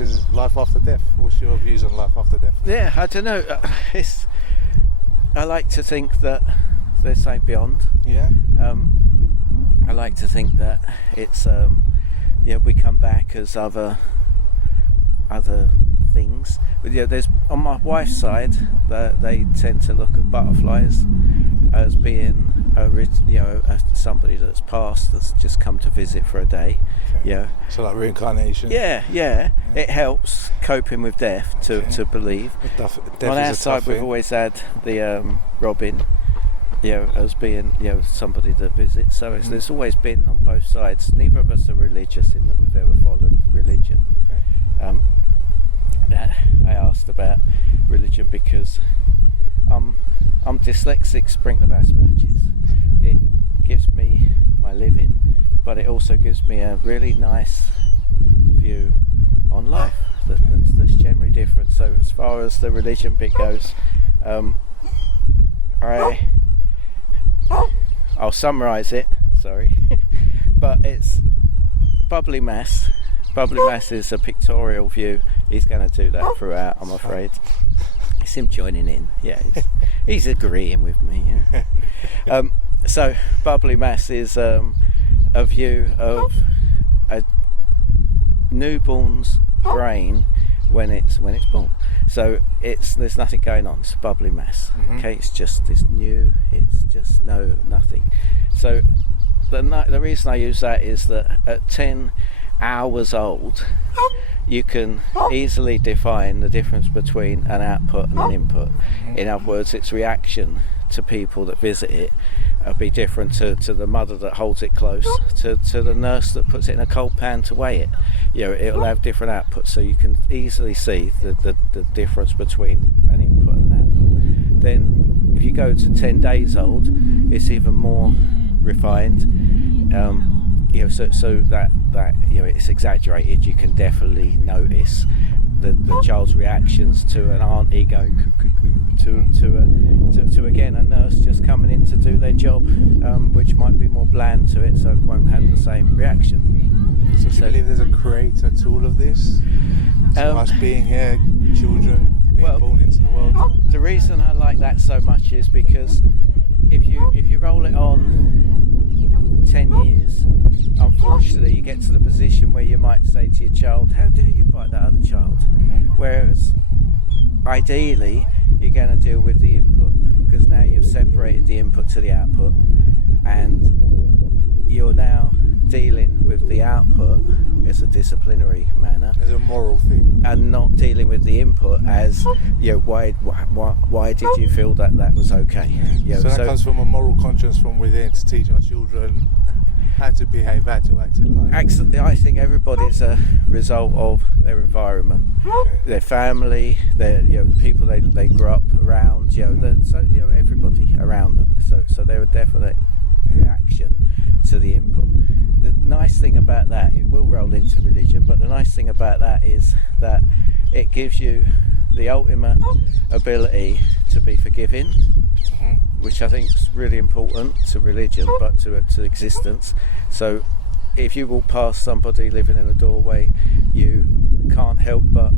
Is life after death? What's your views on life after death? Yeah, I don't know. I like to think that there's something beyond. Yeah. I like to think that it's we come back as other things. But there's on my wife's side they tend to look at butterflies as being somebody that's passed, that's just come to visit for a day. Okay. Yeah. So like reincarnation. Yeah. It helps coping with death to believe. Death on our is a side, tough we've thing. always had the Robin, as being somebody that visits. So there's always been on both sides. Neither of us are religious in that we've ever followed religion. Okay. I asked about religion because I'm dyslexic, sprinkle of Asperger's. It gives me my living, but it also gives me a really nice view on life that's generally different. So as far as the religion bit goes, I'll summarise it, sorry, but it's bubbly mass. Bubbly mass is a pictorial view. He's going to do that throughout, I'm afraid. It's him joining in. Yeah, he's agreeing with me. Yeah. So bubbly mass is a view of a newborn's brain when it's born. So there's nothing going on. It's bubbly mass. Mm-hmm. Okay, it's new. It's just nothing. So the reason I use that is that at 10 hours old, you can easily define the difference between an output and an input. In other words, its reaction to people that visit it will be different to the mother that holds it close, to the nurse that puts it in a cold pan to weigh it. It'll have different outputs, so you can easily see the difference between an input and an output. Then if you go to 10 days old, it's even more refined. So that it's exaggerated. You can definitely notice the child's reactions to an auntie going to again a nurse just coming in to do their job, which might be more bland to it, so it won't have the same reaction. So do you believe there's a creator to all of this? To us being here, children being born into the world? The reason I like that so much is because if you roll it on 10 years, unfortunately you get to the position where you might say to your child, how dare you bite that other child? Whereas ideally you're going to deal with the input, because now you've separated the input to the output, and you're now dealing with the output as a disciplinary manner, as a moral thing, and not dealing with the input as why did you feel that was okay. So that comes from a moral conscience from within to teach our children how to behave, how to act in life. Actually, I think everybody's a result of their environment, their family, the people they grew up around, everybody around them. So they're a definite reaction to the input. The nice thing about that, it will roll into religion, but the nice thing about that is that it gives you the ultimate ability to be forgiving, which I think is really important to religion, but to existence. So if you walk past somebody living in a doorway, you can't help but,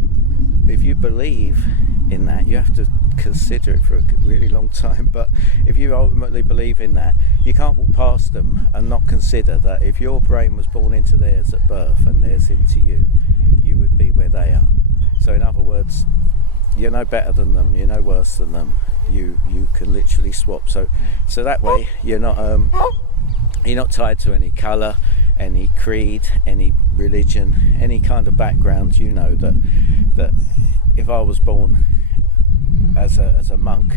if you believe in that, you have to consider it for a really long time, but if you ultimately believe in that, you can't walk past them and not consider that if your brain was born into theirs at birth and theirs into you, you would be where they are. So in other words, you're no better than them, you're no worse than them. You can literally swap. So that way you're not tied to any colour, any creed, any religion, any kind of background. You know that if I was born as a monk,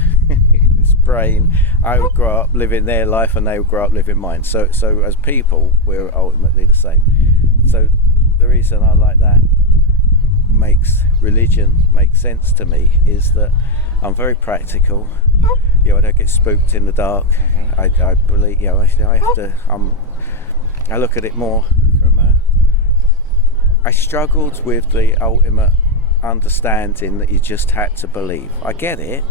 his brain, I would grow up living their life and they would grow up living mine. So as people, we're ultimately the same. So the reason I like that makes religion make sense to me is that I'm very practical. I don't get spooked in the dark. I believe, I look at it more from I struggled with the ultimate understanding that you just had to believe. I get it,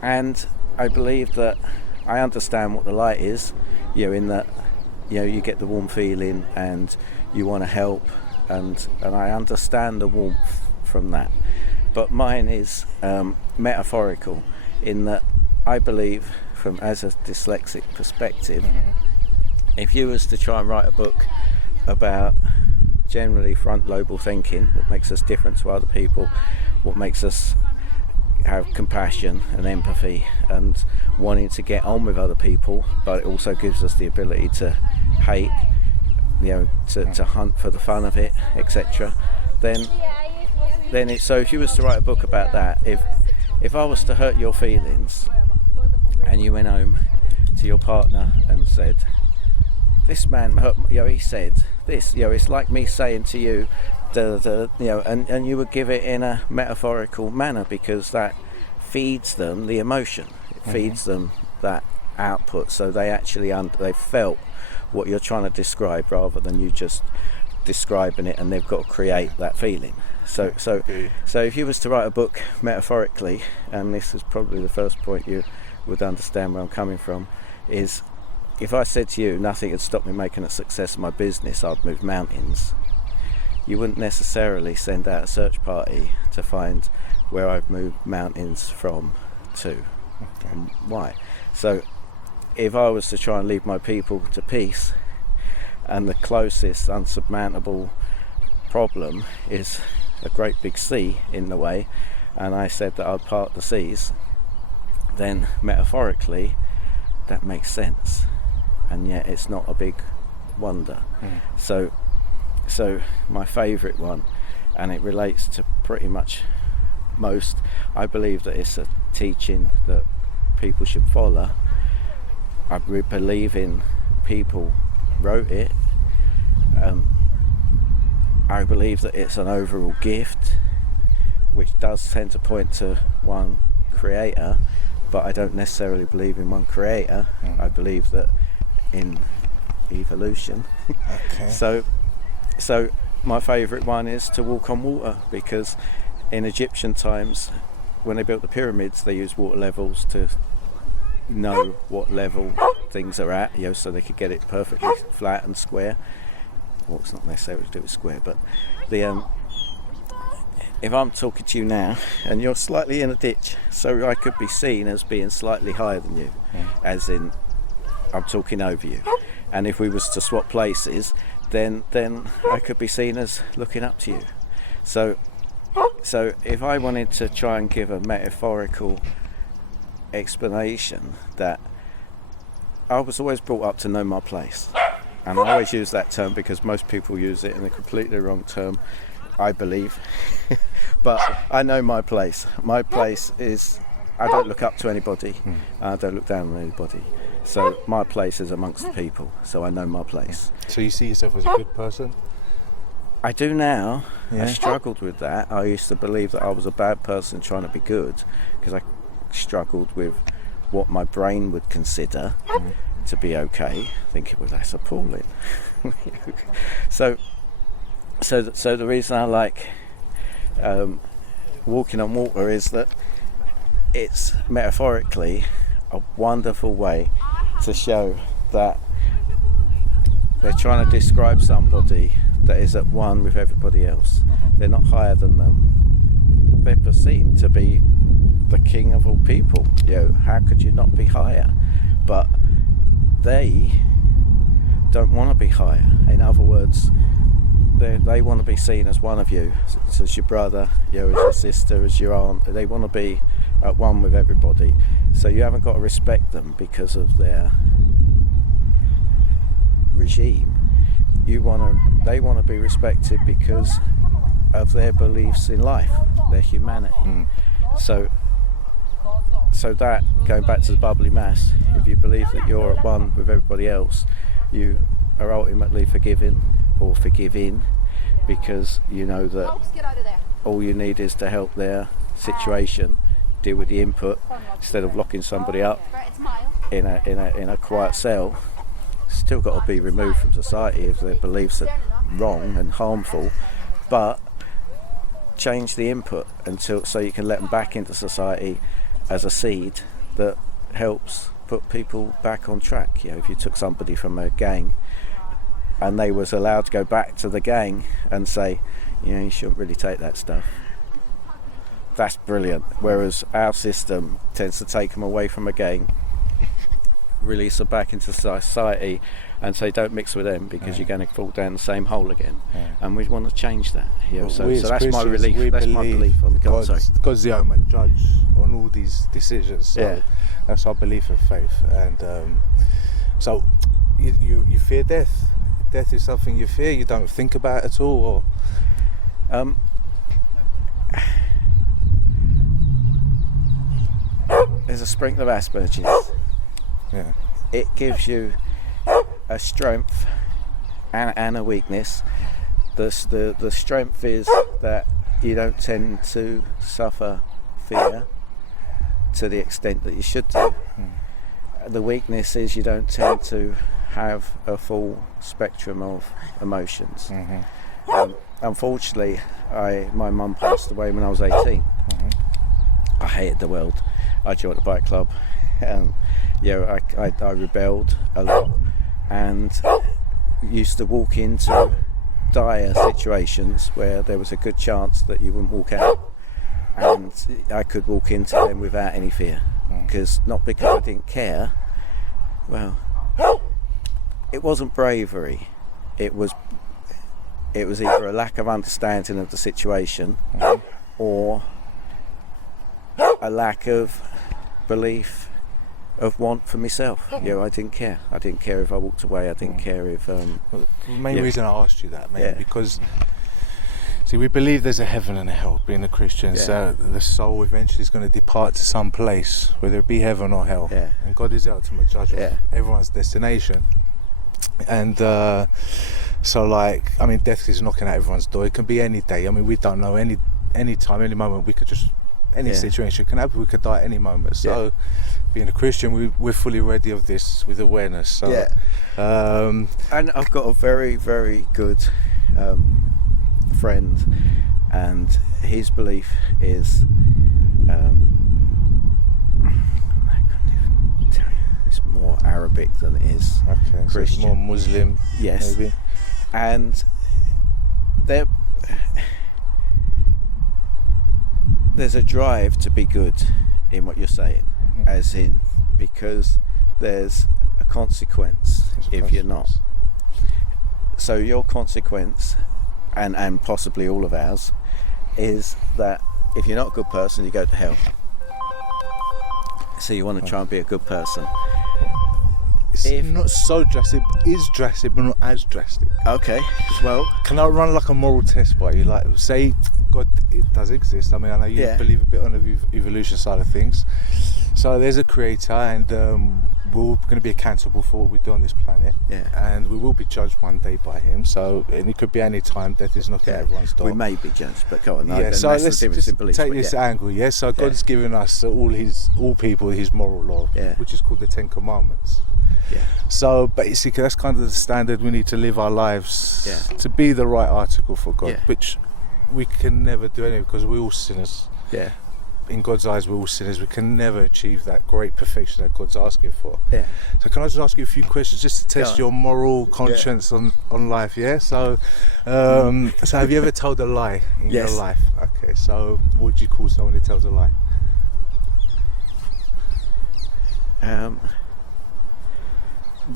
and I believe that I understand what the light is, in that you get the warm feeling and you want to help and I understand the warmth from that. But mine is metaphorical, in that I believe, from as a dyslexic perspective, if you was to try and write a book about generally front lobal thinking, what makes us different to other people, what makes us have compassion and empathy and wanting to get on with other people, but it also gives us the ability to hate, to hunt for the fun of it, etc. Then it's, so if you was to write a book about that, if I was to hurt your feelings and you went home to your partner and said, this man hurt, he said this, it's like me saying to you, and you would give it in a metaphorical manner, because that feeds them the emotion, it feeds them that output, so they actually they felt what you're trying to describe, rather than you just describing it and they've got to create that feeling. So if you was to write a book metaphorically, and this is probably the first point you would understand where I'm coming from, is if I said to you nothing had stopped me making a success of my business, I'd move mountains, you wouldn't necessarily send out a search party to find where I've moved mountains from to. And why? So if I was to try and leave my people to peace, and the closest unsurmountable problem is a great big sea in the way, and I said that I'd part the seas, then metaphorically that makes sense, and yet it's not a big wonder. So my favourite one, and it relates to pretty much most, I believe that it's a teaching that people should follow. I believe in people wrote it. I believe that it's an overall gift, which does tend to point to one creator, but I don't necessarily believe in one creator. I believe that in evolution. So my favourite one is to walk on water, because in Egyptian times, when they built the pyramids, they used water levels to know what level things are at, so they could get it perfectly flat and square. Well, it's not necessarily to do with square, but if I'm talking to you now and you're slightly in a ditch, so I could be seen as being slightly higher than you, as in I'm talking over you, and if we was to swap places, then I could be seen as looking up to you. So if I wanted to try and give a metaphorical explanation, that I was always brought up to know my place, and I always use that term because most people use it in a completely wrong term, I believe. But I know my place. My place is, I don't look up to anybody, I don't look down on anybody, so my place is amongst the people, so I know my place. So you see yourself as a good person? I do now. Yeah. I struggled with that. I used to believe that I was a bad person trying to be good, because I struggled with what my brain would consider to be okay, thinking, well, that's appalling. So the reason I like walking on water is that it's metaphorically a wonderful way to show that they're trying to describe somebody that is at one with everybody else. They're not higher than them. They're perceived to be the king of all people. How could you not be higher? But they don't want to be higher. In other words, they want to be seen as one of you, as your brother, as your sister, as your aunt. They want to be at one with everybody. So you haven't got to respect them because of their regime. They want to be respected because of their beliefs in life, their humanity. So that, going back to the bubbly mass, if you believe that you're at one with everybody else, you are ultimately forgiving or forgiving, because you know that all you need is to help their situation, deal with the input, instead of locking somebody up in a quiet cell. Still got to be removed from society if their beliefs are wrong and harmful, but change the input so you can let them back into society as a seed that helps put people back on track. If you took somebody from a gang and they was allowed to go back to the gang and say, you shouldn't really take that stuff. That's brilliant. Whereas our system tends to take them away from a gang, release them back into society, and say don't mix with them because you're going to fall down the same hole again. And we want to change that. So that's my relief. That's my belief on the God. God's the ultimate judge on all these decisions. So that's our belief and faith. And so you fear death. Death is something you fear. You don't think about it at all, or there's a sprinkle of Asperger's. Yeah. It gives you a strength and a weakness. The strength is that you don't tend to suffer fear to the extent that you should do. The weakness is you don't tend to have a full spectrum of emotions. Unfortunately, my mum passed away when I was 18. I hated the world. I joined a bike club, and I rebelled a lot, and used to walk into dire situations where there was a good chance that you wouldn't walk out, and I could walk into them without any fear, not because I didn't care. Well, it wasn't bravery. It was either a lack of understanding of the situation, or a lack of belief of want for myself. I didn't care. I didn't care if I walked away. I didn't care if the main reason I asked you that, mate, because see, we believe there's a heaven and a hell, being a Christian. So the soul eventually is going to depart to some place, whether it be heaven or hell, and God is the ultimate judge of everyone's destination. And death is knocking at everyone's door. It can be any day. We don't know, any time, any moment. We could just, any situation can happen. We could die at any moment. So being a Christian, we're fully ready of this with awareness. So and I've got a very, very good friend, and his belief is I couldn't even tell you, it's more Arabic than it is Christian. So it's more Muslim, maybe. And there's a drive to be good in what you're saying, as in, because there's a consequence if you're not. So your consequence, and possibly all of ours, is that if you're not a good person, you go to hell. So you want to try and be a good person. It's not so drastic, but is drastic, but not as drastic. Okay, well, can I run like a moral test by you? Like, say God, it does exist. I know you believe a bit on the evolution side of things. So there's a creator, and we're going to be accountable for what we do on this planet, and we will be judged one day by him. So, and it could be any time. Death is knocking at everyone's door. We may be judged, but go on. So let's just take this angle. So God's given us all people his moral law, which is called the 10 Commandments. So basically, that's kind of the standard we need to live our lives to be the right article for God, which we can never do anyway, because we're all sinners. In God's eyes, we're all sinners. We can never achieve that great perfection that God's asking for. So can I just ask you a few questions just to test your moral conscience on life? So so have you ever told a lie in your life? Okay, so what would you call someone who tells a lie?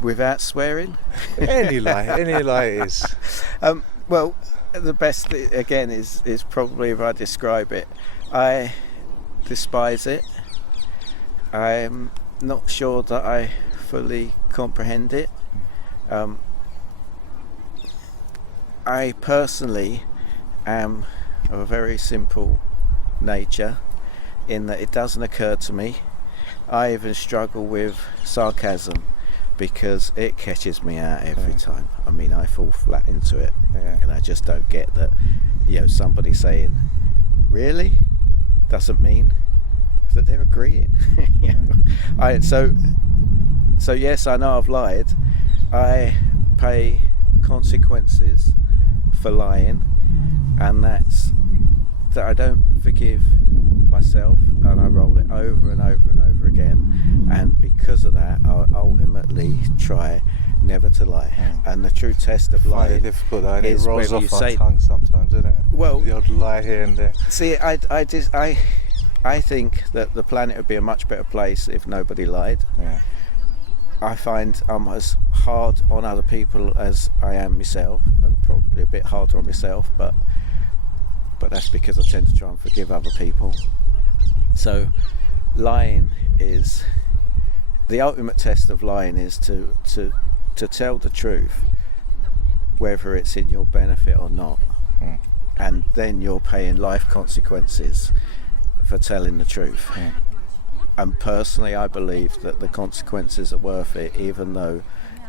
Without swearing? Any lie is. Well, the best again is probably, if I describe it, I despise it. I'm not sure that I fully comprehend it. I personally am of a very simple nature, in that it doesn't occur to me. I even struggle with sarcasm, because it catches me out every time. I fall flat into it, and I just don't get that. Somebody saying "really" doesn't mean that they're agreeing. So yes, I know I've lied. I pay consequences for lying, and that's that I don't forgive myself, and I roll it over and over and over again, and because of that, I'll ultimately try never to lie. And the true test of lying is difficult, though, and is it rolls whether off you our say tongue sometimes, isn't it? Well, the odd lie here and there. See, I think that the planet would be a much better place if nobody lied. Yeah. I find I'm as hard on other people as I am myself, and probably a bit harder on myself, but that's because I tend to try and forgive other people. So lying is the ultimate test of lying, is to tell the truth, whether it's in your benefit or not. And then you're paying life consequences for telling the truth. And personally, I believe that the consequences are worth it, even though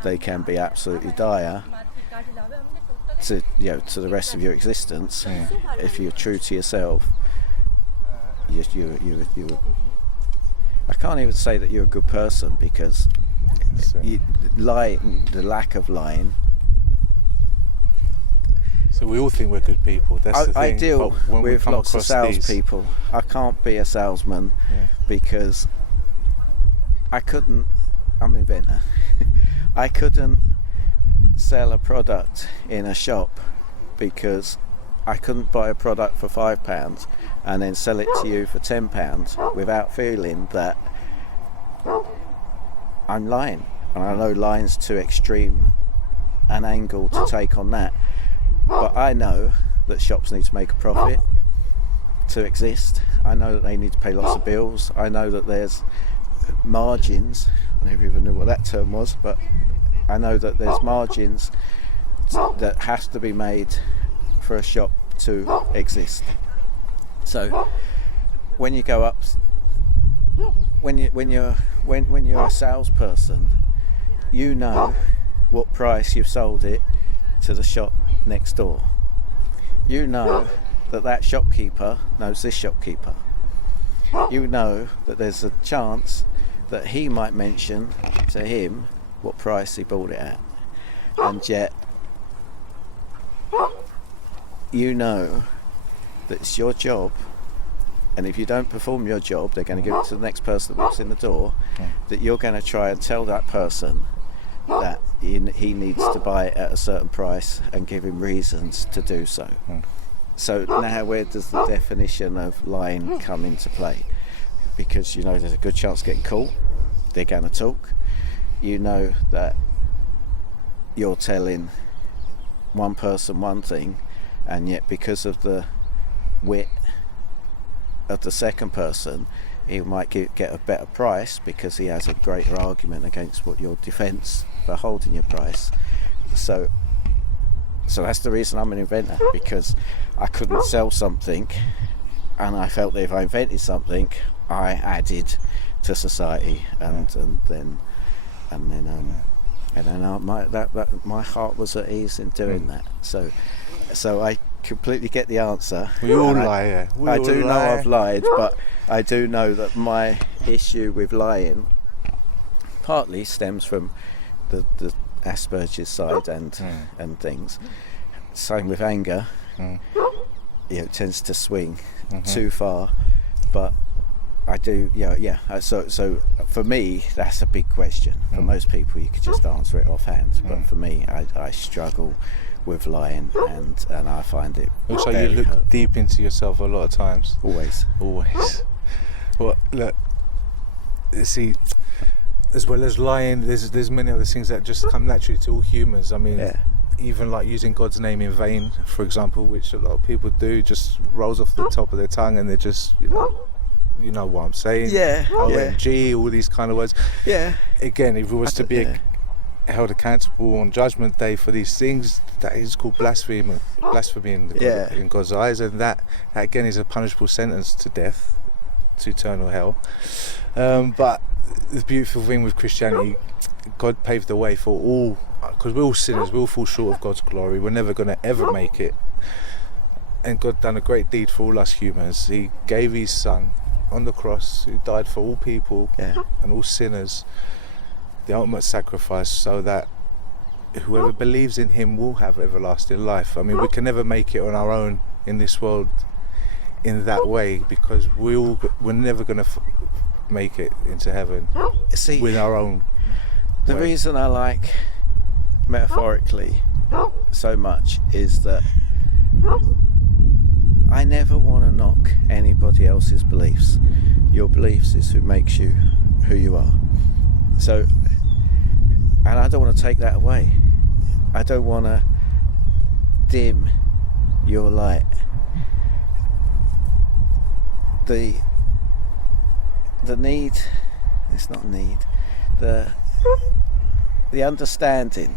they can be absolutely dire to the rest of your existence. If you're true to yourself, you I can't even say that you're a good person, because the lack of lying. So we all think we're good people. That's the thing. I deal with lots of salespeople. I can't be a salesman because I'm an inventor. I couldn't sell a product in a shop because I couldn't buy a product for £5 and then sell it to you for £10 without feeling that I'm lying. And I know lying's too extreme an angle to take on that. But I know that shops need to make a profit to exist. I know that they need to pay lots of bills. I know that there's margins. I never even knew what that term was, but I know that there's margins that has to be made for a shop to exist. So when you go up, when you're a salesperson, you know what price you've sold it to the shop next door. You know that shopkeeper knows this shopkeeper. You know that there's a chance that he might mention to him what price he bought it at, and yet you know that it's your job, and if you don't perform your job, they're going to give it to the next person that walks in the door, that you're going to try and tell that person that he needs to buy it at a certain price and give him reasons to do so. So now where does the definition of lying come into play? Because you know there's a good chance of getting caught, they're going to talk, you know that you're telling one person one thing, and yet because of the wit of the second person, he might get a better price because he has a greater argument against what your defence for holding your price. So that's the reason I'm an inventor, because I couldn't sell something, and I felt that if I invented something, I added to society, and then my heart was at ease in doing that. So I completely get the answer. We all lie. I do know I've lied, but I do know that my issue with lying partly stems from the Asperger's side and things. Same with anger. It tends to swing too far, but I do. So for me, that's a big question. For most people, you could just answer it offhand, but for me, I struggle with lying, and I find it. Looks like you look hurtful. Deep into yourself a lot of times. Always. Well, look. See, as well as lying, there's many other things that just come naturally to all humans. I mean, even like using God's name in vain, for example, which a lot of people do, just rolls off the top of their tongue, and they're just, you know what I'm saying? OMG, all these kind of words. Yeah. Again, if it was to be held accountable on Judgment Day for these things, that is called blasphemy in God's eyes, and that again is a punishable sentence to death, to eternal hell. But the beautiful thing with Christianity, God paved the way for all, because we're all sinners, we all fall short of God's glory, we're never going to ever make it, and God done a great deed for all us humans. He gave his son on the cross, who died for all people and all sinners, the ultimate sacrifice, so that whoever believes in him will have everlasting life. I mean, we can never make it on our own in this world in that way, because we're never going to make it into heaven with our own the way. Reason I like metaphorically so much is that I never want to knock anybody else's beliefs. Your beliefs is who makes you who you are. So, and I don't want to take that away. I don't want to dim your light. The need, it's not need, the understanding.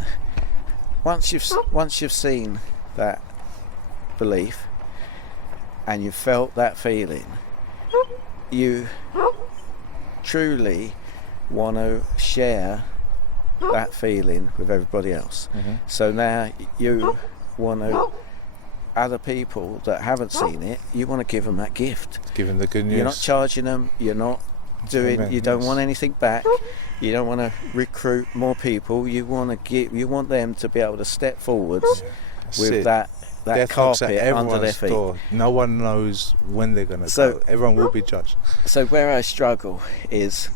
Once you've seen that belief and you've felt that feeling, you truly want to share that feeling with everybody else. So now you want to, other people that haven't seen it, you want to give them that gift. Give them the good news. You're not charging them, you're not doing, you don't want anything back, you don't want to recruit more people, you want to you want them to be able to step forwards with that carpet under their feet. Door. No one knows when they're going to go. Everyone will be judged. So where I struggle is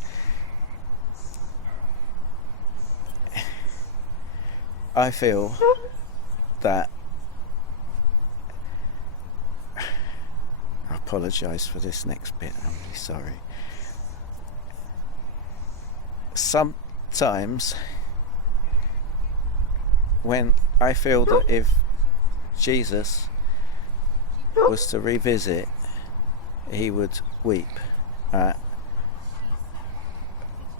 I feel that, I apologise for this next bit, I'm really sorry. Sometimes when I feel that if Jesus was to revisit, he would weep at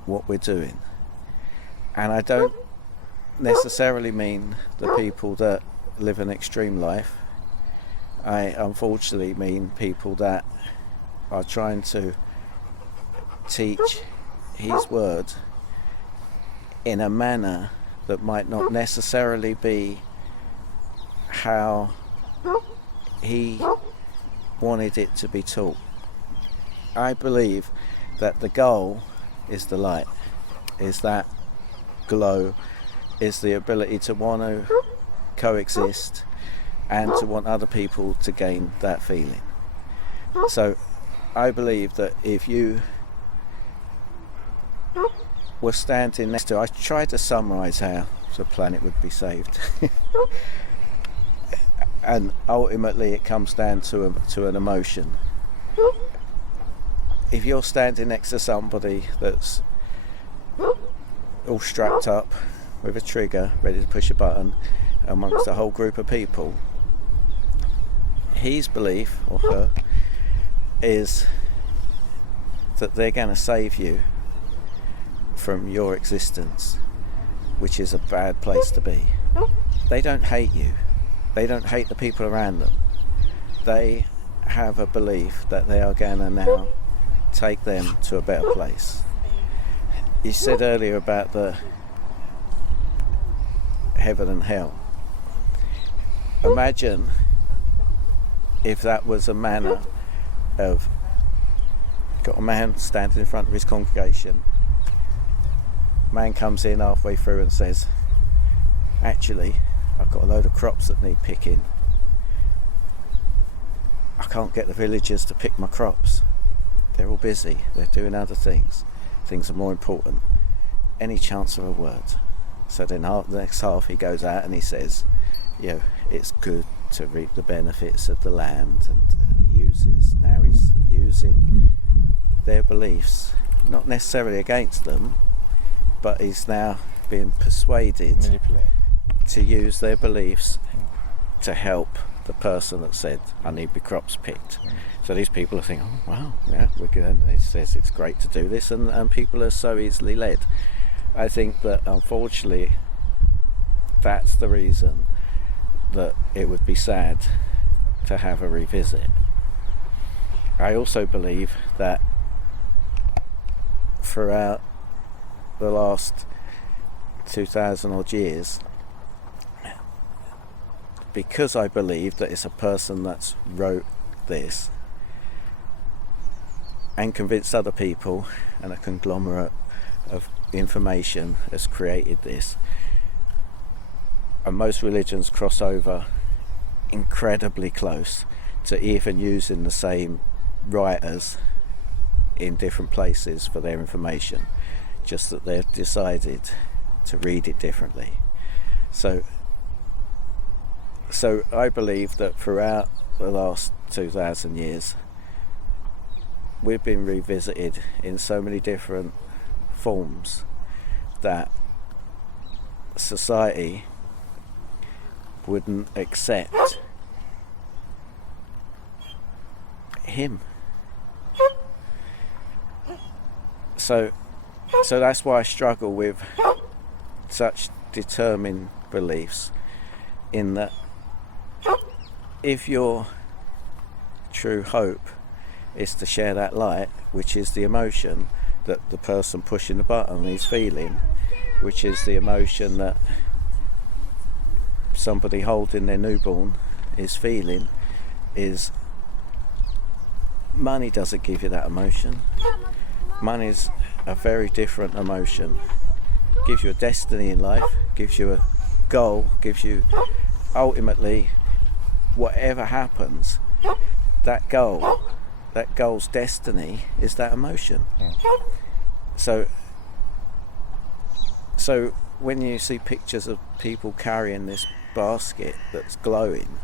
what we're doing. And I don't necessarily mean the people that live an extreme life. I unfortunately mean people that are trying to teach his word in a manner that might not necessarily be how he wanted it to be taught. I believe that the goal is the light, is that glow, is the ability to want to coexist and to want other people to gain that feeling. So I believe that if you were standing next to, I tried to summarise how the planet would be saved. And ultimately it comes down to an emotion. If you're standing next to somebody that's all strapped up with a trigger, ready to push a button amongst a whole group of people, his belief, or her, is that they're going to save you from your existence, which is a bad place to be. They don't hate you. They don't hate the people around them. They have a belief that they are going to now take them to a better place. You said earlier about the heaven and hell. Imagine if that was a manner of, got a man standing in front of his congregation, man comes in halfway through and says, actually, I've got a load of crops that need picking. I can't get the villagers to pick my crops. They're all busy, they're doing other things. Things are more important. Any chance of a word? So then the next half he goes out and he says, you know, it's good to reap the benefits of the land, and he uses, now he's using their beliefs, not necessarily against them, but he's now being persuaded to use their beliefs to help the person that said, I need my crops picked. So these people are thinking, oh wow, yeah, we're good. And it says it's great to do this, and people are so easily led. I think that unfortunately that's the reason that it would be sad to have a revisit. I also believe that throughout the last 2,000 odd years, because I believe that it's a person that's wrote this and convinced other people, and a conglomerate of information has created this, and most religions cross over incredibly close to even using the same writers in different places for their information, just that they've decided to read it differently. So I believe that throughout the last 2,000 years, we've been revisited in so many different forms that society wouldn't accept him. So that's why I struggle with such determined beliefs, in that if your true hope is to share that light, which is the emotion that the person pushing the button is feeling, which is the emotion that somebody holding their newborn is feeling, is money doesn't give you that emotion. Money's a very different emotion. Gives you a destiny in life, gives you a goal, gives you ultimately whatever happens, that goal's destiny is that emotion. So when you see pictures of people carrying this basket that's glowing,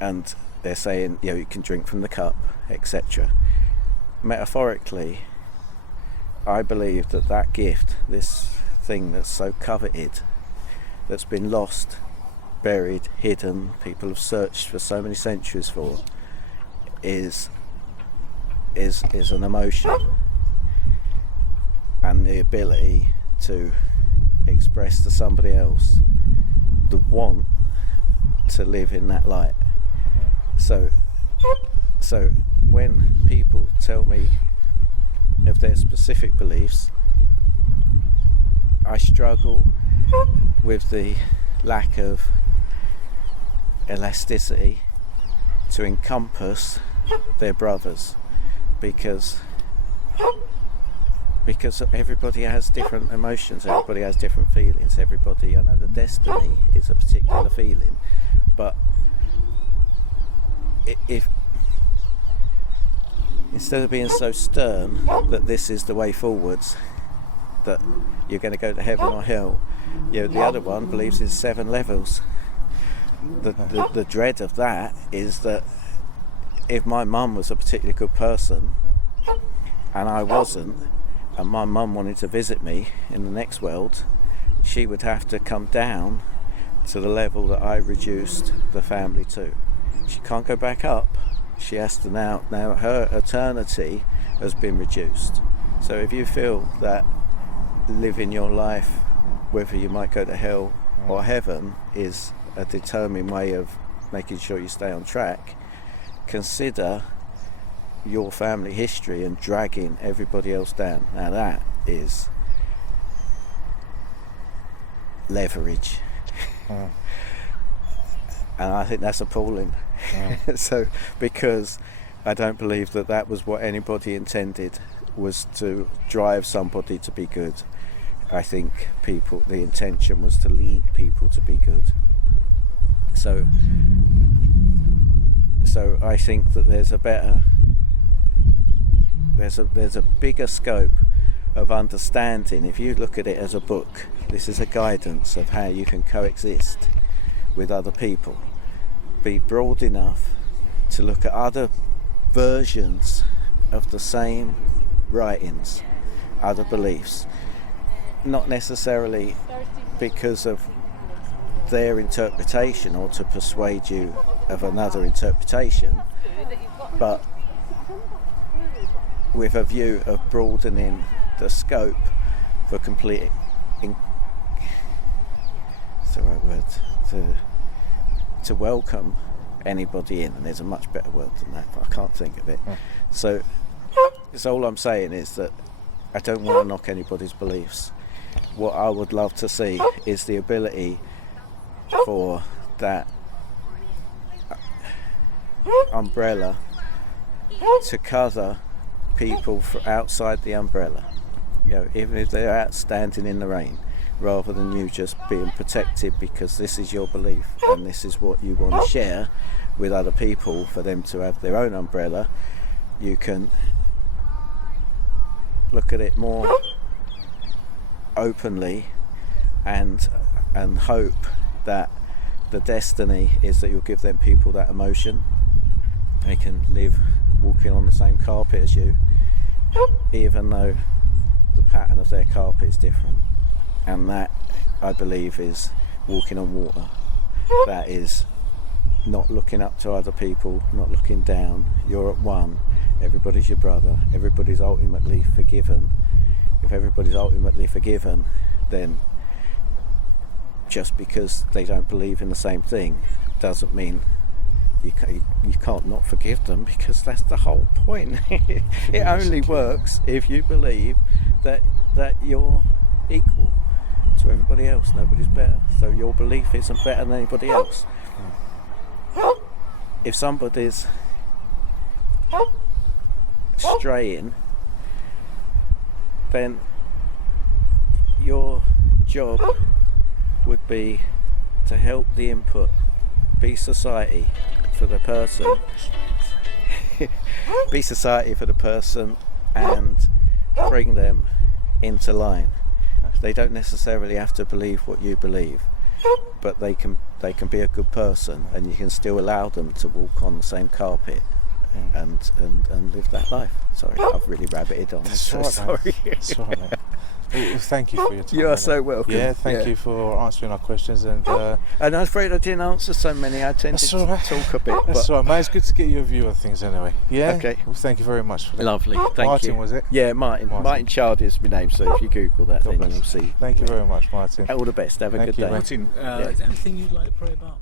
and they're saying, you can drink from the cup, etc. Metaphorically, I believe that gift, this thing that's so coveted, that's been lost, buried, hidden, people have searched for so many centuries for, is an emotion, and the ability to express to somebody else the want to live in that light. So when people tell me of their specific beliefs, I struggle with the lack of elasticity to encompass their brothers, because everybody has different emotions, everybody has different feelings, everybody, I know the destiny is a particular feeling, but if instead of being so stern that this is the way forwards, that you're going to go to heaven or hell, the other one believes in 7 levels. The dread of that is that if my mum was a particularly good person and I wasn't, and my mum wanted to visit me in the next world, she would have to come down to the level that I reduced the family to. She can't go back up. She has to now her eternity has been reduced. So if you feel that living your life, whether you might go to hell or heaven, is a determined way of making sure you stay on track, consider your family history and dragging everybody else down. Now that is leverage. And I think that's appalling. So, because I don't believe that was what anybody intended, was to drive somebody to be good. I think the intention was to lead people to be good. So I think that there's a bigger scope of understanding. If you look at it as a book, this is a guidance of how you can coexist with other people. Be broad enough to look at other versions of the same writings, other beliefs, not necessarily because of their interpretation or to persuade you of another interpretation, but with a view of broadening the scope for complete to welcome anybody in, and there's a much better word than that, but I can't think of it. So all I'm saying is that I don't want to knock anybody's beliefs. What I would love to see is the ability for that umbrella to cover people outside the umbrella, even if they're out standing in the rain, rather than you just being protected because this is your belief and this is what you want to share with other people for them to have their own umbrella. You can look at it more openly and hope that the destiny is that you'll give them people that emotion. They can live walking on the same carpet as you, even though the pattern of their carpet is different. And that, I believe, is walking on water. That is not looking up to other people, not looking down. You're at one. Everybody's your brother. Everybody's ultimately forgiven. If everybody's ultimately forgiven, then just because they don't believe in the same thing doesn't mean you can't not forgive them, because that's the whole point. It only works if you believe that you're equal to everybody else. Nobody's better, so your belief isn't better than anybody else. If somebody's straying, then your job would be to help the input be society for the person be society for the person and bring them into line. They don't necessarily have to believe what you believe, but they can be a good person, and you can still allow them to walk on the same carpet and live that life. Sorry, I've really rabbited on. That's right, sorry. That's right, mate. Well, thank you for your time. You are so welcome. Yeah, thank you for answering our questions. And I'm afraid I didn't answer so many. I tended to talk a bit. That's all right, mate. It's good to get your view on things anyway. Yeah? Okay. Well, thank you very much for that. Lovely. Thank Martin, you. was it? Yeah, Martin. Martin Childy is my name, so if you Google that, then you'll see. Thank you very much, Martin. All the best. Have a good day. Martin, is there anything you'd like to pray about?